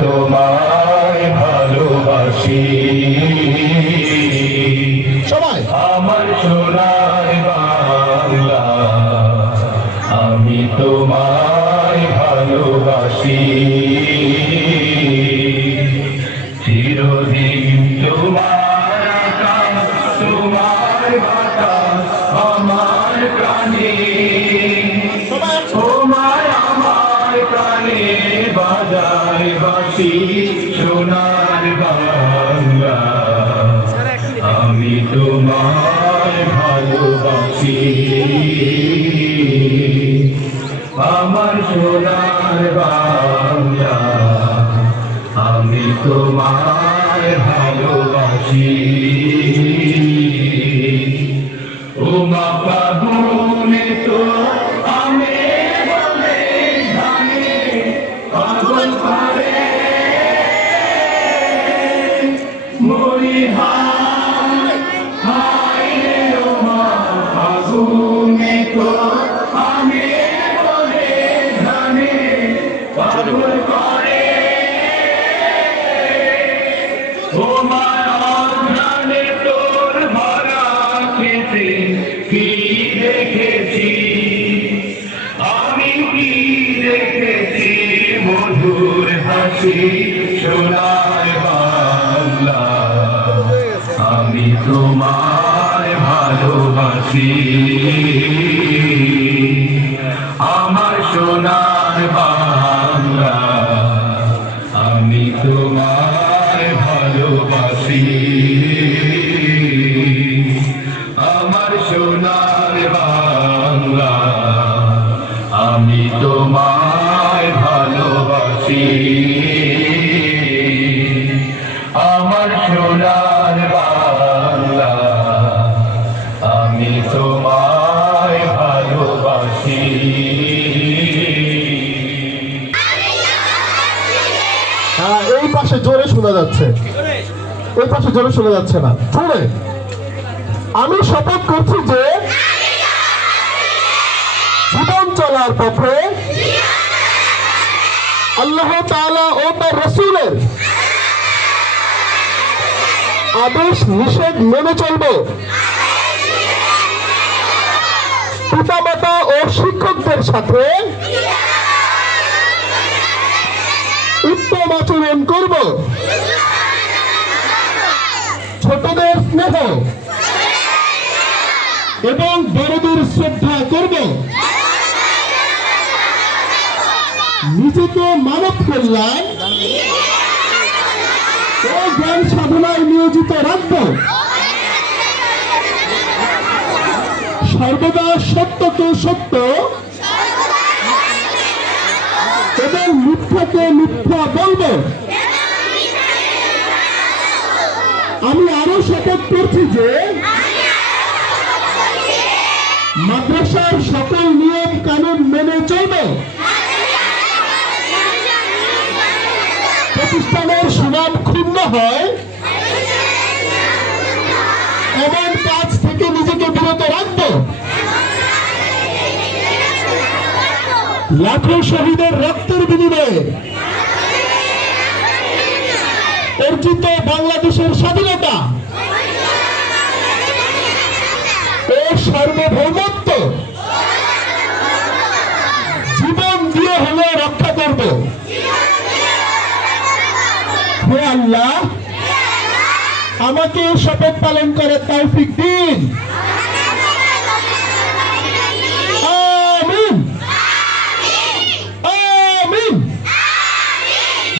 তোমায় ভালোবাসি সবাই আমার সোনার বাংলা, আমি তোমায় ভালোবাসি চিরদিন। তোমার আকাশ তোমার বাতাস আমার প্রাণে, তোমার আমার প্রাণে বাজায় বাঁশি সোনার বাংলা, আমি তোমায় ভালোবাসি আমার সোনার বাংলা, আমি তোমায় ভালোবাসি। ও মা পাগলে তো আমি বলে জানে পাগল করে মরি হায় হায় রে ও মা পাগলে তো আমি বলে জানে পাগল করে ও মা জানে তোর ভরা খেতে কি দেখেছি আমি, কি দেখেছি মধুর হাসি সোনার বাংলা, আমি তোমায় ভালোবাসি আমার সোনার বাংলা, আমি তোমায় ভালোবাসি আমার সোনার বাংলা, আমি তোমায় ভালোবাসি আমার সোনার বাংলা, আমি তোমায় ভালোবাসি। হ্যাঁ, এই পাশে জোরে শোনা যাচ্ছে, এই পাশে জোরে শোনা যাচ্ছে না। শুনে আমি শপথ করছি যে জীবন চলার পথে আল্লাহ তাআলা ও তার রাসূলের আদেশ নিষেধ মেনে চলব, পিতামাতা ও শিক্ষকদের সাথে উত্তম আচরণ করব, ছোটদের স্নেহ এবং বড়দের শ্রদ্ধা করব, নিজেকে মানব কল্যাণ ও জ্ঞান সাধনায় নিয়োজিত রাখব, সর্বদা সত্যকে সত্য এবং মিথ্যাকে মিথ্যা বলবো। আমি আরো শপথ করছি যে মাদ্রাসার সকল নিয়ম কানুন মেনে চলবে, প্রতিষ্ঠানের সুনাম ক্ষুণ্ণ হয় এমন কাজ থেকে নিজেকে বিরত রাখবো। লাখো শহীদের রক্তের বিনিময়ে অর্জিত বাংলাদেশের স্বাধীনতা ও সার্বভৌমত্ব জীবন দিয়ে হলেও রক্ষা করব। হে আল্লাহ, আমাকে শপথ পালন করার তৌফিক দিন।